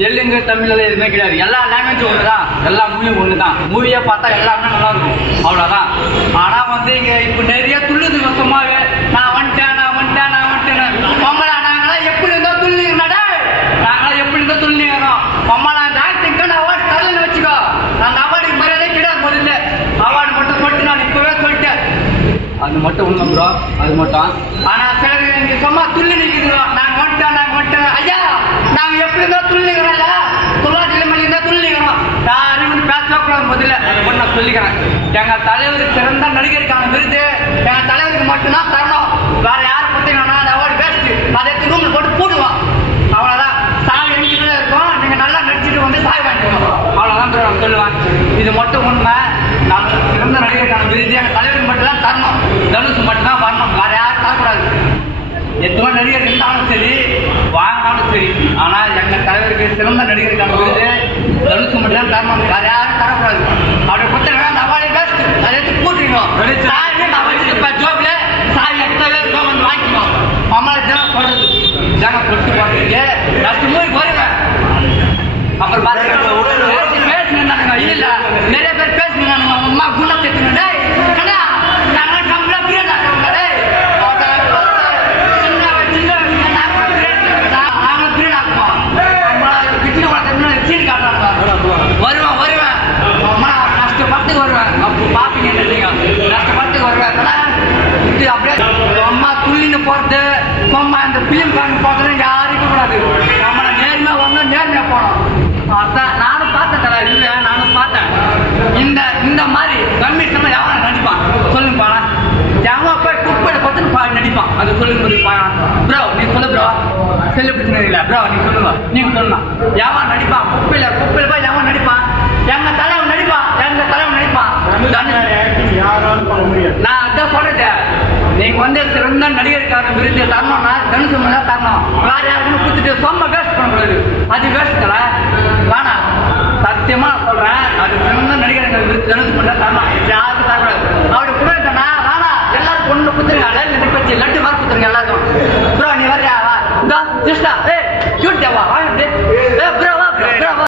தெலுங்கு தமிழ்ல எதுவுமே கிடையாது. எல்லா லாங்குவேஜும் ஒண்ணுதான், எல்லா மொழியும் ஒண்ணுதான். மூவியை பார்த்தா எல்லாமே நல்லா இருக்கும், அவ்வளவுதான். ஆனா வந்து இங்க இப்ப நிறைய துள்ளுது சும்மாவே. நான் வந்துட்டேன் பொம்மலா நாங்களாம் எப்படி இருந்தா துள்ளிங்கடா, நாங்களாம் எப்படி இருந்தா துள்ளிங்கிறோம். பொம்மலா அந்த ஆக்டிங்க்கு நான் அவார்டு தரலன்னு வச்சுக்கோ, அந்த அவார்டுக்கு மரியாதை கிடையாது. முதல்ல அவார்டு மட்டும் போட்டு நான் இப்பவே சொல்லிட்டேன், அது மட்டும் உண்மை ப்ரோ, அது மட்டும். ஆனா சிலர் இங்க சும்மா துள்ளி நிற்குதுங்க. நாங்க வந்துட்டோம் ஐயா, நாங்க எப்படி இருந்தா துள்ளிக்கிறோம், துள்ளாட்டில மணி இருந்தா துள்ளிக்கிறோம். யாரும் வந்து பேசக்கூடாது. முதல்ல அதை மட்டும் நான் சொல்லிக்கிறேன். எங்க தலைவருக்கு சிறந்த நடிகருக்கான விருது எங்க தலைவருக்கு மட்டும்தான் தரணும். வேற யாரும் கொடுத்தீங்கன்னா அந்த அவார்டு வேஸ்ட், அதை எடுத்து ரூம்ல போட்டு போடுவோம், அவ்வளவுதான். சாவி எண்ணிக்கையில இருக்கும், நீங்க நல்லா நடிச்சுட்டு வந்து சாவி வாங்கிக்கணும், அவ்வளவுதான் ப்ரோ நான் சொல்லுவேன். இது மட்டும் உண்மை. நான் சிறந்த நடிகருக்கான விருது எங்க தலைவருக்கு மட்டும் தான் தரணும், தனுஷ் மட்டும் தான் வரணும், வேற யாரும் தரக்கூடாது. எத்தனை நடிகர் இருந்தாலும் சரி, வாங்கினாலும் சரி. ஆனா எங்க தலைவருக்கு சிறந்த நடிகருக்கான விருது தனுஷ் மட்டும் தான் தரணும், வேற யாரும் தரக்கூடாது. அப்படி கொடுத்தா அந்த அவார்டை பெஸ்ட், அதை எடுத்து கூட்டிக்கணும். நான் வச்சுருப்பேன் ஜோப்ல, சாவி எத்தனை இருக்கும் வந்து வாங்கிக்கணும். அம்மாவை ஜனம் போடுறது, ஜனம் கொடுத்து போடுறீங்க. ஃபர்ஸ்ட் மூவிக்கு வருவேன், அப்புறம் பேசுனானுங்க. இல்ல நிறைய பேர் பேசுனானுங்க, அம்மா குணம் சேர்த்துங்க நாங்கள் கம்பளா பிரியாணி வருவேன் கஷ்டப்பட்டு வருவேன். அப்போ பாப்பீங்க இல்லைங்க, கஷ்டப்பட்டு வருவேன். இது அப்படியே அம்மா துள்ளின்னு போறது, அம்மா இந்த பிலிம் கார்டு போறது யாருக்கும் கூடாது. நம்மளை நேர்மையா வரணும், நேர்மையா போனோம். அதான் நானும் பார்த்தேன் தலை, இல்லை நானும் பார்த்தேன். இந்த மாதிரி கம்பீரமா எவன் நடிப்பான் சொல்லுங்க பாடா, எவன் போய் குப்பையில பார்த்துன்னு பாடி நடிப்பான், அது சொல்லுங்க ப்ரோ. நீ சொல்லு ப்ரோ, செல்லு பிரச்சனை இல்லை ப்ரோ, நீ சொல்லுங்க, நீங்க சொல்லலாம். எவன் நடிப்பான் குப்பையில போய் எவன் நடிப்பான்? எங்க தலைவன் நடிப்பான். நான் அதான் சொல்றது, நீங்க வந்து சிறந்த நடிகருக்கான விருது தரணும்னா தனுஷ் தான் தரணும், வேற யாருக்குன்னு கொடுத்துட்டு சொம்ப வேஸ்ட் பண்ணக்கூடாது. அது வேஸ்ட் தர வேணாம், சத்தியமா சொல்றேன். அது சிறந்த நடிகர்கள் விருது தனுஷ் தான் தரணும்.